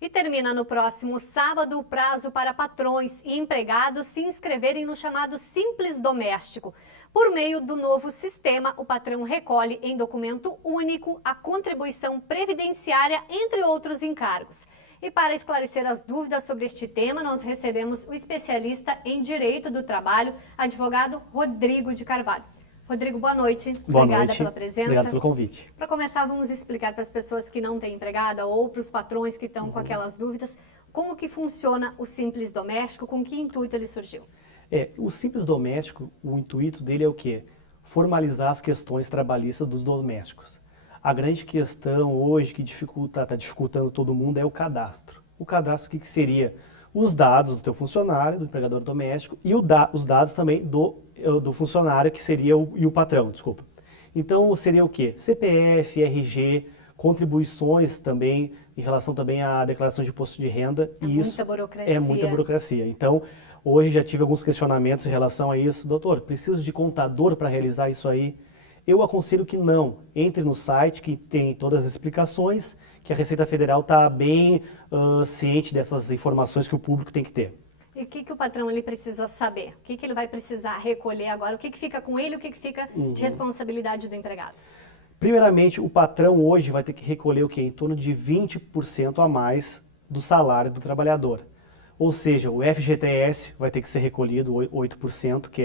E termina no próximo sábado o prazo para patrões e empregados se inscreverem no chamado Simples Doméstico. Por meio do novo sistema, o patrão recolhe em documento único a contribuição previdenciária, entre outros encargos. E para esclarecer as dúvidas sobre este tema, nós recebemos o especialista em Direito do Trabalho, advogado Rodrigo de Carvalho. Rodrigo, boa noite. Boa Obrigada noite. pela presença. Obrigado pelo convite. Para começar, vamos explicar para as pessoas que não têm empregada ou para os patrões que estão com aquelas dúvidas, como que funciona o Simples Doméstico, com que intuito ele surgiu? O Simples Doméstico, o intuito dele é o quê? Formalizar as questões trabalhistas dos domésticos. A grande questão hoje que está dificultando todo mundo é o cadastro. O cadastro, o que seria? Os dados do teu funcionário, do empregador doméstico, e os dados também do funcionário, que seria o patrão, desculpa. Então, seria o quê? CPF, RG, contribuições também, em relação também à declaração de imposto de renda. E isso muita burocracia. É muita burocracia. Então, hoje já tive alguns questionamentos em relação a isso. Doutor, preciso de contador para realizar isso aí? Eu aconselho que não. Entre no site que tem todas as explicações, que a Receita Federal está bem ciente dessas informações que o público tem que ter. E o que o patrão ele precisa saber? O que ele vai precisar recolher agora? O que fica com ele e o que fica de responsabilidade do empregado? Primeiramente, o patrão hoje vai ter que recolher o quê? Em torno de 20% a mais do salário do trabalhador. Ou seja, o FGTS vai ter que ser recolhido 8%, que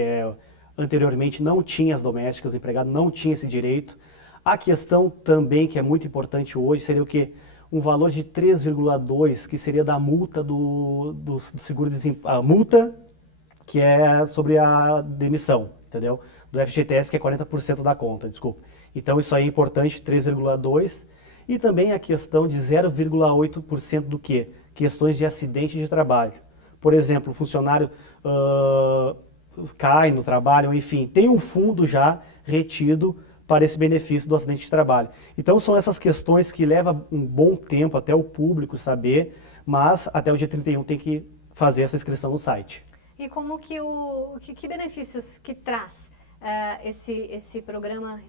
anteriormente não tinha as domésticas, o empregado não tinha esse direito. A questão também, que é muito importante hoje, seria o quê? Um valor de 3,2, que seria da multa do seguro-desemprego, a multa que é sobre a demissão, entendeu? Do FGTS, que é 40% da conta, desculpa. Então isso aí é importante, 3,2. E também a questão de 0,8% do quê? Questões de acidente de trabalho. Por exemplo, o funcionário cai no trabalho, enfim, tem um fundo já retido para esse benefício do acidente de trabalho. Então são essas questões que levam um bom tempo até o público saber, mas até o dia 31 tem que fazer essa inscrição no site. E como que benefícios que traz esse programa,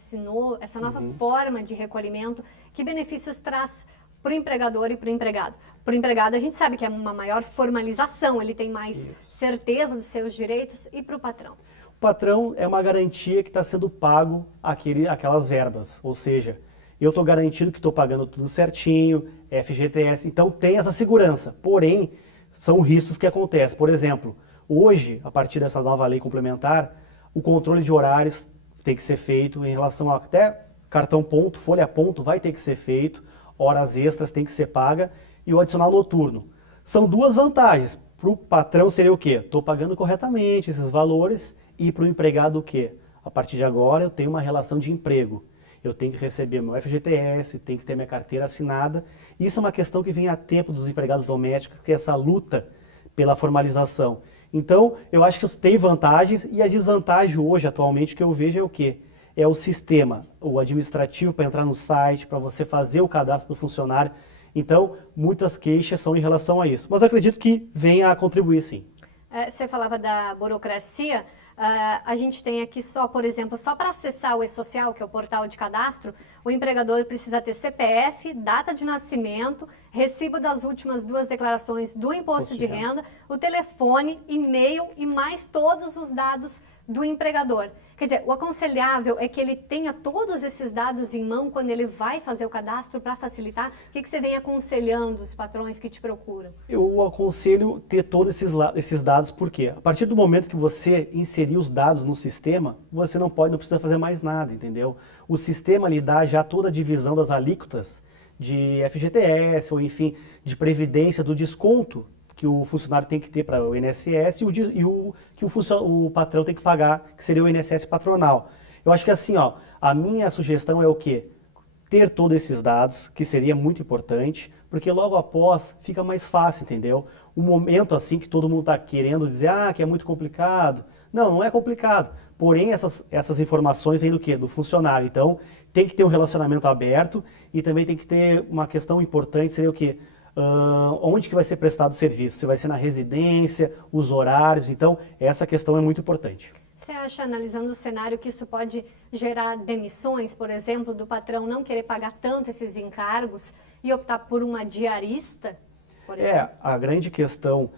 essa nova forma de recolhimento, que benefícios traz para o empregador e para o empregado? Para o empregado a gente sabe que é uma maior formalização, ele tem mais certeza dos seus direitos, e para o patrão? O patrão é uma garantia que está sendo pago aquelas verbas, ou seja, eu estou garantido que estou pagando tudo certinho, FGTS, então tem essa segurança. Porém, são riscos que acontecem. Por exemplo, hoje, a partir dessa nova lei complementar, o controle de horários tem que ser feito em relação a até cartão ponto, folha ponto vai ter que ser feito, horas extras tem que ser paga e o adicional noturno. São duas vantagens. Para o patrão seria o quê? Estou pagando corretamente esses valores. E para o empregado o quê? A partir de agora eu tenho uma relação de emprego. Eu tenho que receber meu FGTS, tenho que ter minha carteira assinada. Isso é uma questão que vem há tempo dos empregados domésticos, que é essa luta pela formalização. Então, eu acho que tem vantagens, e a desvantagem hoje, atualmente, que eu vejo é o quê? É o sistema, o administrativo para entrar no site, para você fazer o cadastro do funcionário. Então, muitas queixas são em relação a isso. Mas eu acredito que venha a contribuir, sim. Você falava da burocracia. A gente tem aqui só, por exemplo, só para acessar o E-Social, que é o portal de cadastro, o empregador precisa ter CPF, data de nascimento, recibo das últimas 2 declarações do imposto de renda, o telefone, e-mail e mais todos os dados do empregador. Quer dizer, o aconselhável é que ele tenha todos esses dados em mão quando ele vai fazer o cadastro para facilitar. O que você vem aconselhando os patrões que te procuram? Eu aconselho ter todos esses dados, porque a partir do momento que você inserir os dados no sistema, você não precisa fazer mais nada, entendeu? O sistema lhe dá já toda a divisão das alíquotas de FGTS, ou enfim, de previdência, do desconto que o funcionário tem que ter para o INSS e o patrão tem que pagar, que seria o INSS patronal. Eu acho que assim, a minha sugestão é o quê? Ter todos esses dados, que seria muito importante, porque logo após fica mais fácil, entendeu? Um momento assim que todo mundo está querendo dizer, que é muito complicado. Não, não é complicado. Porém, essas informações vêm do quê? Do funcionário. Então, tem que ter um relacionamento aberto e também tem que ter uma questão importante, seria o quê? Onde que vai ser prestado o serviço? Se vai ser na residência, os horários, então essa questão é muito importante. Você acha, analisando o cenário, que isso pode gerar demissões, por exemplo, do patrão não querer pagar tanto esses encargos e optar por uma diarista? por exemplo? A grande questão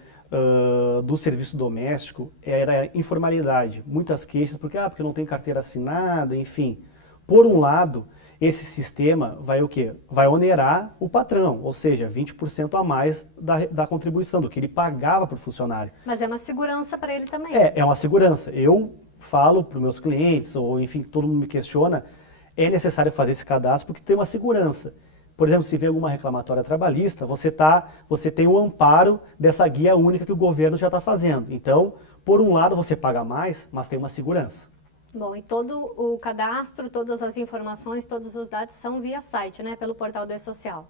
do serviço doméstico era a informalidade. Muitas queixas, porque não tem carteira assinada, enfim. Por um lado, esse sistema vai o quê? Vai onerar o patrão, ou seja, 20% a mais da contribuição, do que ele pagava para o funcionário. Mas é uma segurança para ele também. É uma segurança. Eu falo para os meus clientes, ou enfim, todo mundo me questiona, é necessário fazer esse cadastro porque tem uma segurança. Por exemplo, se vê alguma reclamatória trabalhista, você tem o amparo dessa guia única que o governo já está fazendo. Então, por um lado, você paga mais, mas tem uma segurança. Bom, e todo o cadastro, todas as informações, todos os dados são via site, né? Pelo portal do E-Social.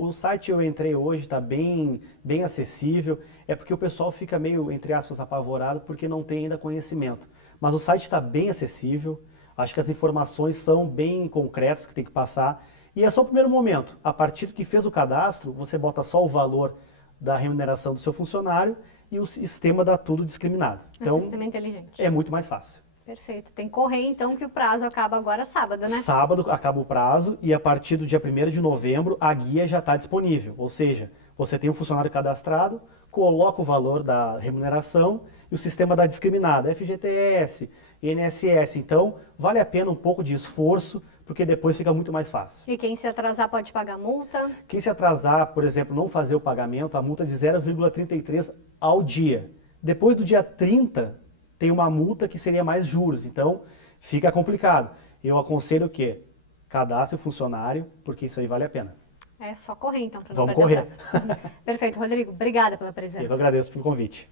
O site eu entrei hoje, está bem acessível. É porque o pessoal fica meio, entre aspas, apavorado porque não tem ainda conhecimento. Mas o site está bem acessível. Acho que as informações são bem concretas que tem que passar. E é só o primeiro momento. A partir que fez o cadastro, você bota só o valor da remuneração do seu funcionário e o sistema dá tudo discriminado. Então, um sistema inteligente. É muito mais fácil. Perfeito. Tem que correr, então, que o prazo acaba agora sábado, né? Sábado acaba o prazo e a partir do dia 1º de novembro a guia já está disponível. Ou seja, você tem um funcionário cadastrado, coloca o valor da remuneração e o sistema dá discriminado. FGTS, INSS. Então, vale a pena um pouco de esforço, porque depois fica muito mais fácil. E quem se atrasar pode pagar multa? Quem se atrasar, por exemplo, não fazer o pagamento, a multa é de 0,33 ao dia. Depois do dia 30, tem uma multa que seria mais juros, então fica complicado. Eu aconselho o quê? Cadastre o funcionário, porque isso aí vale a pena. É só correr, então, para não Vamos perder correr. o prazo. Perfeito, Rodrigo. Obrigada pela presença. Eu agradeço pelo convite.